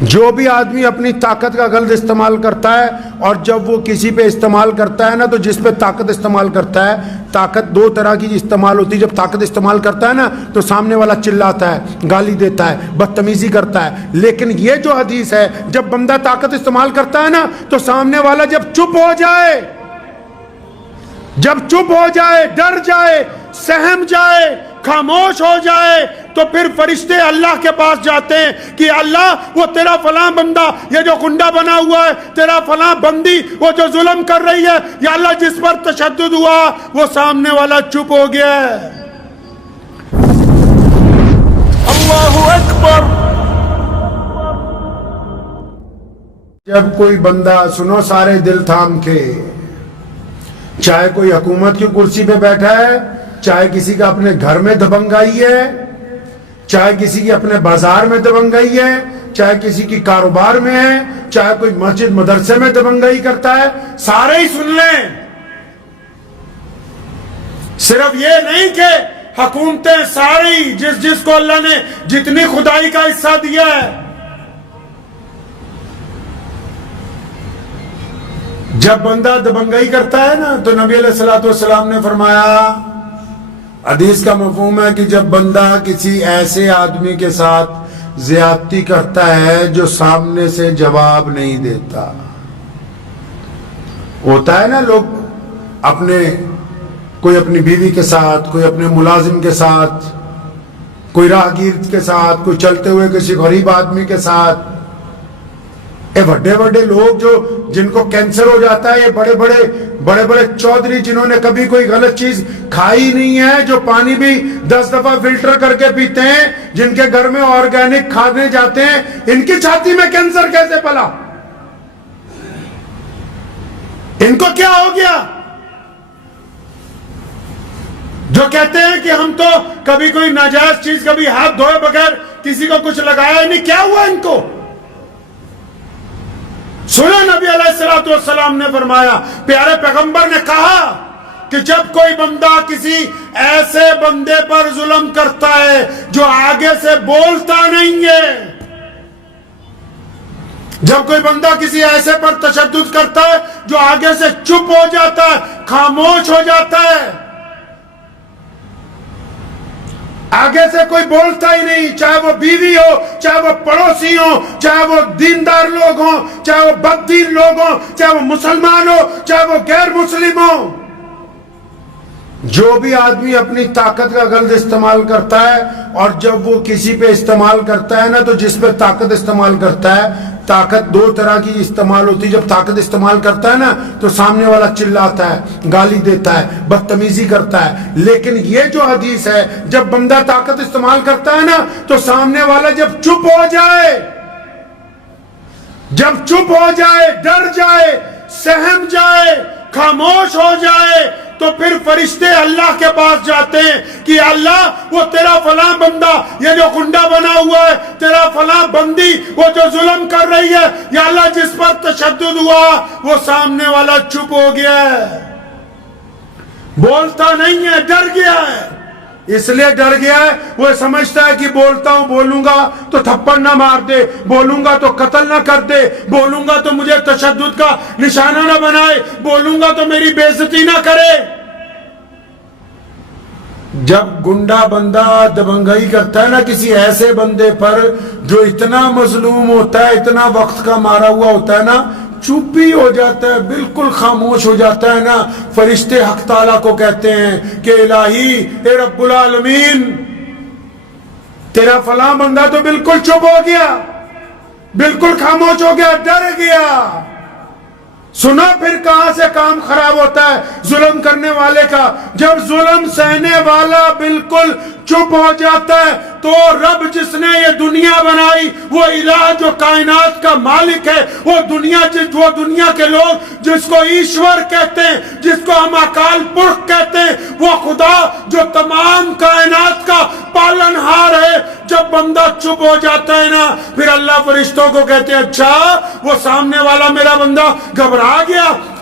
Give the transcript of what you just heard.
جو بھی آدمی اپنی طاقت کا غلط استعمال کرتا ہے اور جب وہ کسی پہ استعمال کرتا ہے نا تو جس پہ طاقت استعمال کرتا ہے، طاقت دو طرح کی استعمال ہوتی ہے. جب طاقت استعمال کرتا ہے نا تو سامنے والا چلاتا ہے، گالی دیتا ہے، بدتمیزی کرتا ہے. لیکن یہ جو حدیث ہے، جب بندہ طاقت استعمال کرتا ہے نا تو سامنے والا جب چپ ہو جائے، ڈر جائے، سہم جائے، خاموش ہو جائے، تو پھر فرشتے اللہ کے پاس جاتے ہیں کہ اللہ وہ تیرا فلاں بندہ، یہ جو گنڈا بنا ہوا ہے، تیرا فلاں بندی وہ جو ظلم کر رہی ہے، یا اللہ جس پر تشدد ہوا وہ سامنے والا چپ ہو گیا ہے. اللہ اکبر. جب کوئی بندہ، سنو سارے دل تھام کے، چاہے کوئی حکومت کی کرسی پہ بیٹھا ہے، چاہے کسی کا اپنے گھر میں دبنگائی ہے، چاہے کسی کی اپنے بازار میں دبنگائی ہے، چاہے کسی کی کاروبار میں ہے، چاہے کوئی مسجد مدرسے میں دبنگائی کرتا ہے، سارے ہی سن لیں. صرف یہ نہیں کہ حکومتیں ساری، جس کو اللہ نے جتنی خدائی کا حصہ دیا ہے، جب بندہ دبنگائی کرتا ہے نا تو نبی علیہ السلام نے فرمایا، حدیث کا مفہوم ہے کہ جب بندہ کسی ایسے آدمی کے ساتھ زیادتی کرتا ہے جو سامنے سے جواب نہیں دیتا. ہوتا ہے نا لوگ کوئی اپنی بیوی کے ساتھ، کوئی اپنے ملازم کے ساتھ، کوئی راہگیر کے ساتھ، کوئی چلتے ہوئے کسی غریب آدمی کے ساتھ. بڑے لوگ جن کو کینسر ہو جاتا ہے، یہ بڑے چودھری جنہوں نے کبھی کوئی غلط چیز کھائی نہیں ہے، جو پانی بھی 10 دفعہ فلٹر کر کے پیتے ہیں، جن کے گھر میں آرگینک کھانے جاتے ہیں، ان کی چھاتی میں کینسر کیسے پلا؟ ان کو کیا ہو گیا؟ جو کہتے ہیں کہ ہم تو کبھی کوئی ناجائز چیز، کبھی ہاتھ دھوئے بغیر کسی کو کچھ لگایا ہی نہیں، کیا ہوا ان کو؟ سنو نبی علیہ السلام نے فرمایا، پیارے پیغمبر نے کہا کہ جب کوئی بندہ کسی ایسے بندے پر ظلم کرتا ہے جو آگے سے بولتا نہیں ہے، جب کوئی بندہ کسی ایسے پر تشدد کرتا ہے جو آگے سے چپ ہو جاتا ہے، خاموش ہو جاتا ہے، آگے سے کوئی بولتا ہی نہیں، چاہے وہ بیوی ہو، چاہے وہ پڑوسی ہو، چاہے وہ دیندار لوگ ہوں، چاہے وہ بددین لوگ ہوں، چاہے وہ مسلمان ہو، چاہے وہ غیر مسلم ہو. جو بھی آدمی اپنی طاقت کا غلط استعمال کرتا ہے اور جب وہ کسی پہ استعمال کرتا ہے نا تو جس پہ طاقت استعمال کرتا ہے، طاقت دو طرح کی استعمال ہوتی ہے. جب طاقت استعمال کرتا ہے نا تو سامنے والا چلاتا ہے، گالی دیتا ہے، بدتمیزی کرتا ہے. لیکن یہ جو حدیث ہے، جب بندہ طاقت استعمال کرتا ہے نا تو سامنے والا جب چپ ہو جائے، ڈر جائے، سہم جائے، خاموش ہو جائے، تو پھر فرشتے اللہ کے پاس جاتے ہیں کہ اللہ وہ تیرا فلاں بندہ، یہ جو گنڈا بنا ہوا ہے، تیرا فلاں بندی وہ جو ظلم کر رہی ہے، یا اللہ جس پر تشدد ہوا وہ سامنے والا چپ ہو گیا ہے، بولتا نہیں ہے، ڈر گیا ہے. اس لیے ڈر گیا ہے، وہ سمجھتا ہے کہ بولوں گا تو تھپڑ نہ مار دے، بولوں گا تو قتل نہ کر دے، بولوں گا تو مجھے تشدد کا نشانہ نہ بنائے، بولوں گا تو میری بے عزتی نہ کرے. جب گنڈا بندہ دبنگائی کرتا ہے نا کسی ایسے بندے پر جو اتنا مظلوم ہوتا ہے، اتنا وقت کا مارا ہوا ہوتا ہے نا، چپ ہی ہو جاتا ہے، بالکل خاموش ہو جاتا ہے نا. فرشتے حق تعالیٰ کو کہتے ہیں کہ الہی، اے رب العالمین، تیرا فلاں بندہ تو بالکل چپ ہو گیا، بالکل خاموش ہو گیا، ڈر گیا. سنا پھر کہاں سے کام خراب ہوتا ہے ظلم کرنے والے کا؟ جب ظلم سہنے والا بالکل چپ ہو جاتا ہے تو رب جس نے یہ دنیا بنائی، وہ الہ جو کائنات کا مالک ہے، وہ دنیا کے لوگ جس کو ایشور کہتے ہیں، جس کو ہم اکال پرخ کہتے ہیں، وہ خدا جو تمام کائنات کا پالنہار ہے، جب بندہ چپ ہو جاتا ہے نا پھر اللہ فرشتوں کو کہتے ہیں اچھا وہ سامنے والا میرا بندہ گھبرا گیا،